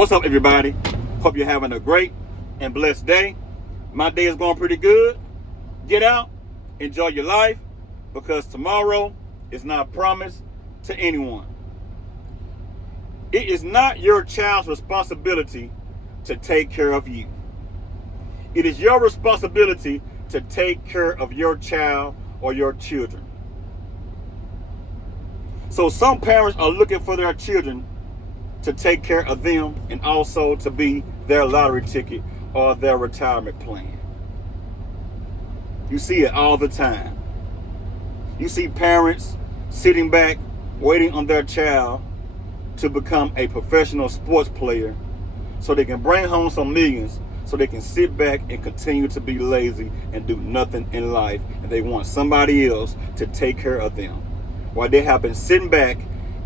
What's up, everybody? Hope you're having a great and blessed day. My day is going pretty good. Get out, enjoy your life, because tomorrow is not promised to anyone. It is not your child's responsibility to take care of you. It is your responsibility to take care of your child or your children. So some parents are looking for their children to take care of them and also to be their lottery ticket or their retirement plan. You see it all the time. You see parents sitting back waiting on their child to become a professional sports player so they can bring home some millions, so they can sit back and continue to be lazy and do nothing in life, and they want somebody else to take care of them while they have been sitting back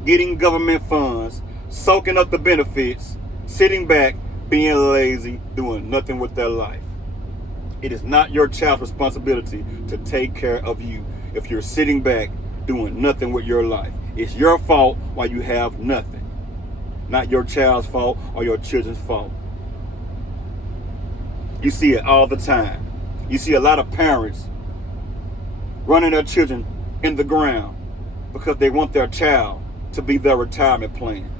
getting government funds, soaking up the benefits, sitting back, being lazy, doing nothing with their life. It is not your child's responsibility to take care of you if you're sitting back doing nothing with your life. It's your fault while you have nothing. Not your child's fault or your children's fault. You see it all the time. You see a lot of parents running their children in the ground because they want their child to be their retirement plan.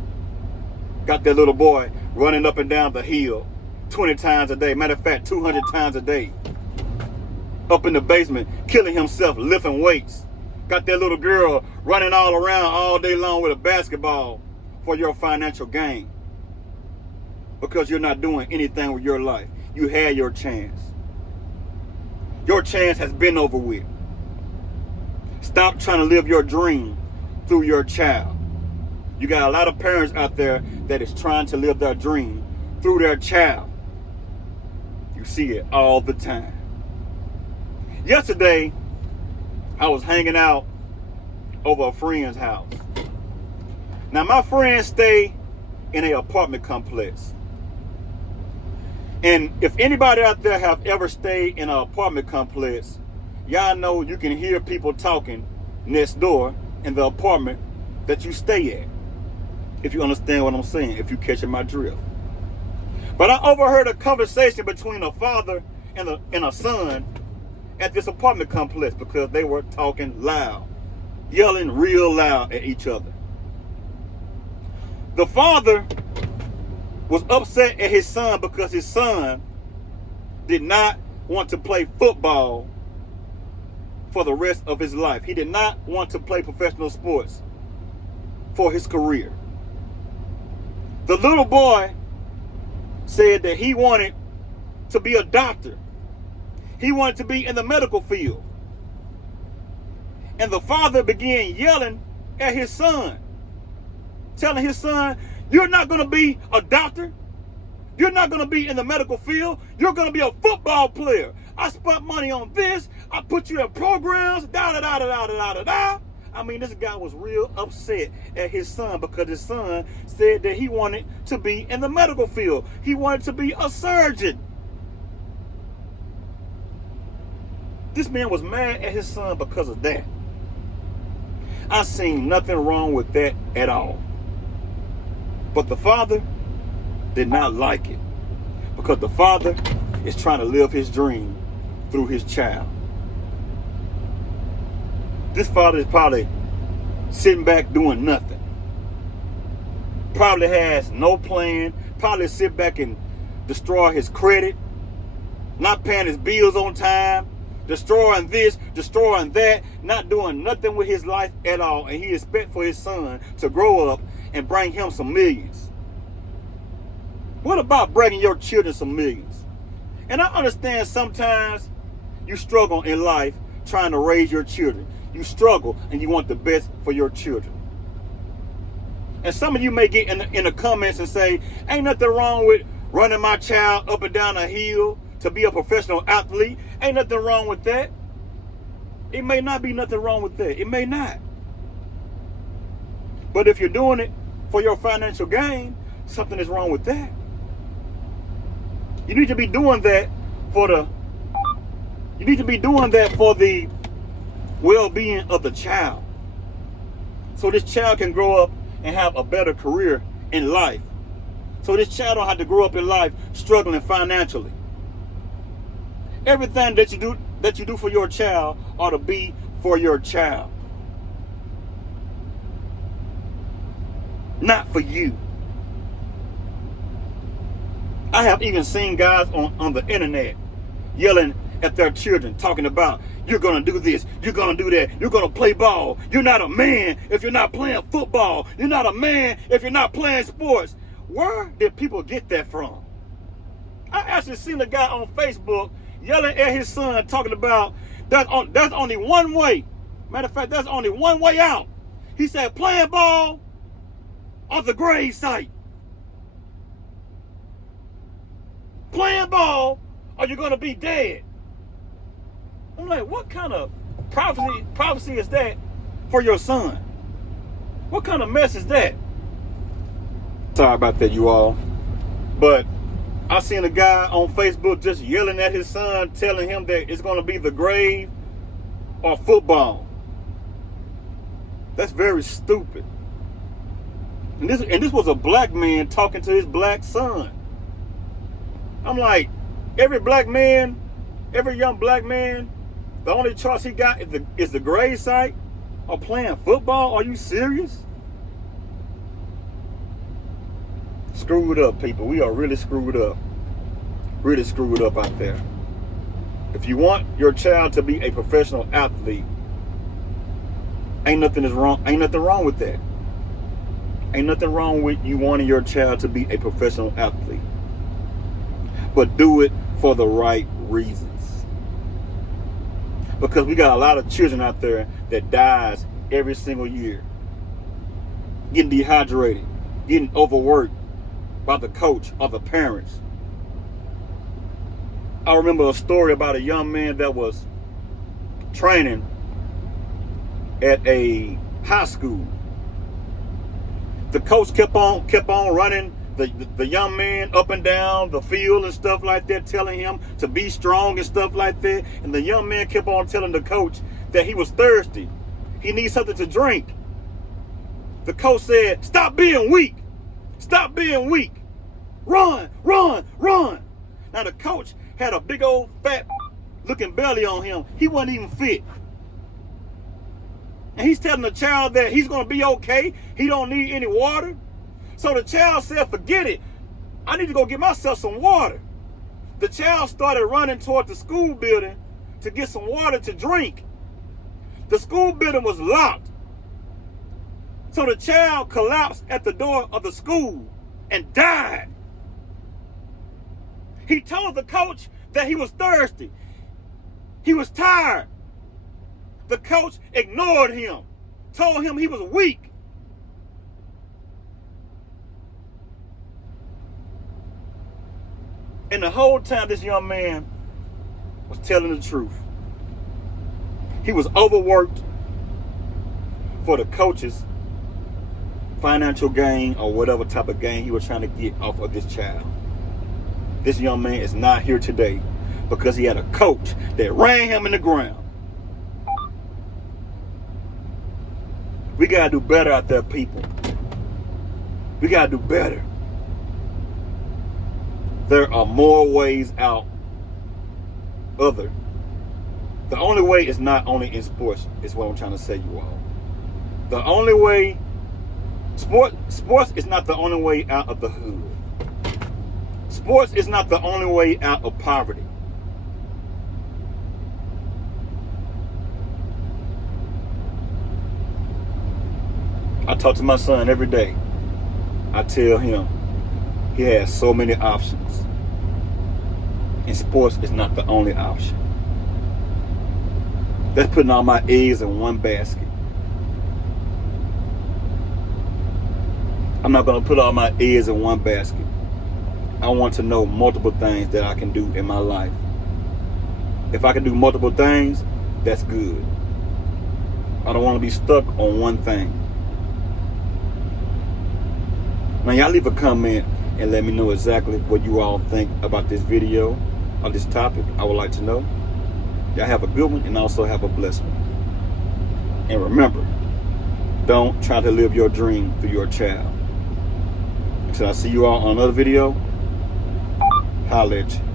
Got that little boy running up and down the hill 20 times a day. Matter of fact, 200 times a day. Up in the basement, killing himself, lifting weights. Got that little girl running all around all day long with a basketball for your financial gain. Because you're not doing anything with your life. You had your chance. Your chance has been over with. Stop trying to live your dream through your child. You got a lot of parents out there that is trying to live their dream through their child. You see it all the time. Yesterday, I was hanging out over a friend's house. Now, my friends stay in an apartment complex. And if anybody out there have ever stayed in an apartment complex, y'all know you can hear people talking next door in the apartment that you stay at. If you understand what I'm saying, if you catching my drift. But I overheard a conversation between a father and a son at this apartment complex because they were talking loud, yelling real loud at each other. The father was upset at his son because his son did not want to play football for the rest of his life. He did not want to play professional sports for his career. The little boy said that he wanted to be a doctor. He wanted to be in the medical field. And the father began yelling at his son, telling his son, "You're not going to be a doctor. You're not going to be in the medical field. You're going to be a football player. I spent money on this. I put you in programs, da-da-da-da-da-da-da-da." I mean, this guy was real upset at his son because his son said that he wanted to be in the medical field. He wanted to be a surgeon. This man was mad at his son because of that. I seen nothing wrong with that at all. But the father did not like it because the father is trying to live his dream through his child. This father is probably sitting back doing nothing. Probably has no plan. Probably sit back and destroy his credit. Not paying his bills on time. Destroying this, destroying that. Not doing nothing with his life at all. And he expects for his son to grow up and bring him some millions. What about bringing your children some millions? And I understand sometimes you struggle in life trying to raise your children. You struggle and you want the best for your children. And some of you may get in the comments and say, ain't nothing wrong with running my child up and down a hill to be a professional athlete. Ain't nothing wrong with that. It may not be nothing wrong with that. It may not. But if you're doing it for your financial gain, something is wrong with that. You need to be doing that for the well-being of the child. So this child can grow up and have a better career in life. So this child don't have to grow up in life struggling financially. Everything that you do for your child ought to be for your child, not for you. I have even seen guys on the internet yelling at their children, talking about, you're going to do this, you're going to do that, you're going to play ball. You're not a man if you're not playing football. You're not a man if you're not playing sports. Where did people get that from? I actually seen a guy on Facebook yelling at his son, talking about, there's only one way. Matter of fact, there's only one way out. He said, playing ball or the grave site. Playing ball or you're going to be dead. I'm like, what kind of prophecy is that for your son? What kind of mess is that? Sorry about that, you all. But I seen a guy on Facebook just yelling at his son, telling him that it's going to be the grave or football. That's very stupid. And this was a black man talking to his black son. I'm like, every young black man, the only choice he got is the grave site or playing football? Are you serious? Screwed up, people. We are really screwed up. Really screwed up out there. If you want your child to be a professional athlete, ain't nothing wrong with that. Ain't nothing wrong with you wanting your child to be a professional athlete. But do it for the right reasons. Because we got a lot of children out there that dies every single year. Getting dehydrated, getting overworked by the coach or the parents. I remember a story about a young man that was training at a high school. The coach kept on running the young man up and down the field and stuff like that, telling him to be strong and stuff like that. And the young man kept on telling the coach that he was thirsty. He needs something to drink. The coach said, stop being weak. Stop being weak. Run, run, run. Now the coach had a big old fat looking belly on him. He wasn't even fit. And he's telling the child that he's going to be okay. He don't need any water. So the child said, forget it. I need to go get myself some water. The child started running toward the school building to get some water to drink. The school building was locked. So the child collapsed at the door of the school and died. He told the coach that he was thirsty. He was tired. The coach ignored him, told him he was weak. And the whole time this young man was telling the truth. He was overworked for the coach's financial gain or whatever type of gain he was trying to get off of this child. This young man is not here today because he had a coach that ran him in the ground. We got to do better out there, people. We got to do better. There are more ways out. The only way is not only in sports, is what I'm trying to say, you all. The only way, sports is not the only way out of the hood. Sports is not the only way out of poverty. I talk to my son every day. I tell him he has so many options. And sports is not the only option. That's putting all my eggs in one basket. I'm not going to put all my eggs in one basket. I want to know multiple things that I can do in my life. If I can do multiple things, that's good. I don't want to be stuck on one thing. Now, y'all leave a comment and let me know exactly what you all think about this video or this topic. I would like to know. Y'all have a good one and also have a blessed one. And remember, don't try to live your dream through your child. Till I see you all on another video, holla at you.